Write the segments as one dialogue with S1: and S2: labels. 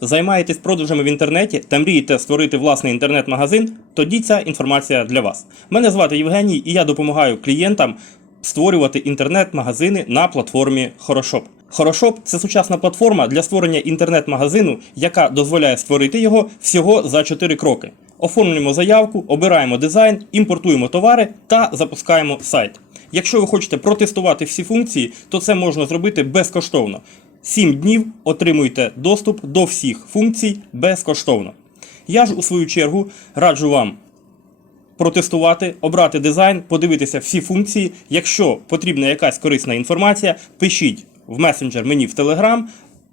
S1: Займаєтесь продажами в інтернеті та мрієте створити власний інтернет-магазин? Тоді ця інформація для вас. Мене звати Євгеній, і я допомагаю клієнтам створювати інтернет-магазини на платформі Хорошоп. Хорошоп це сучасна платформа для створення інтернет-магазину, яка дозволяє створити його всього за 4 кроки. Оформлюємо заявку, обираємо дизайн, імпортуємо товари та запускаємо сайт. Якщо ви хочете протестувати всі функції, то це можна зробити безкоштовно. 7 днів отримуйте доступ до всіх функцій безкоштовно. Я ж у свою чергу раджу вам протестувати, обрати дизайн, подивитися всі функції. Якщо потрібна якась корисна інформація, пишіть в месенджер мені в Telegram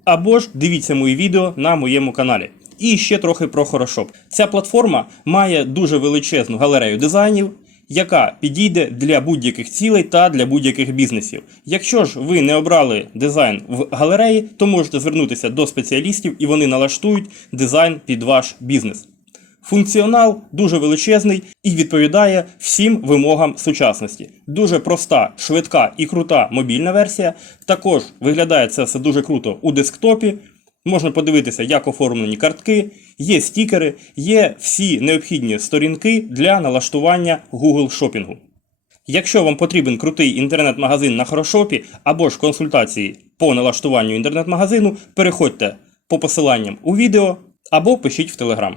S1: або ж дивіться мої відео на моєму каналі. І ще трохи про Хорошоп. Ця платформа має дуже величезну галерею дизайнів, яка підійде для будь-яких цілей та для будь-яких бізнесів. Якщо ж ви не обрали дизайн в галереї, то можете звернутися до спеціалістів і вони налаштують дизайн під ваш бізнес. Функціонал дуже величезний і відповідає всім вимогам сучасності. Дуже проста, швидка і крута мобільна версія. Також виглядає це все дуже круто у десктопі. Можна подивитися, як оформлені картки, є стікери, є всі необхідні сторінки для налаштування Google шопінгу. Якщо вам потрібен крутий інтернет-магазин на Хорошопі або ж консультації по налаштуванню інтернет-магазину, переходьте по посиланням у відео або пишіть в Telegram.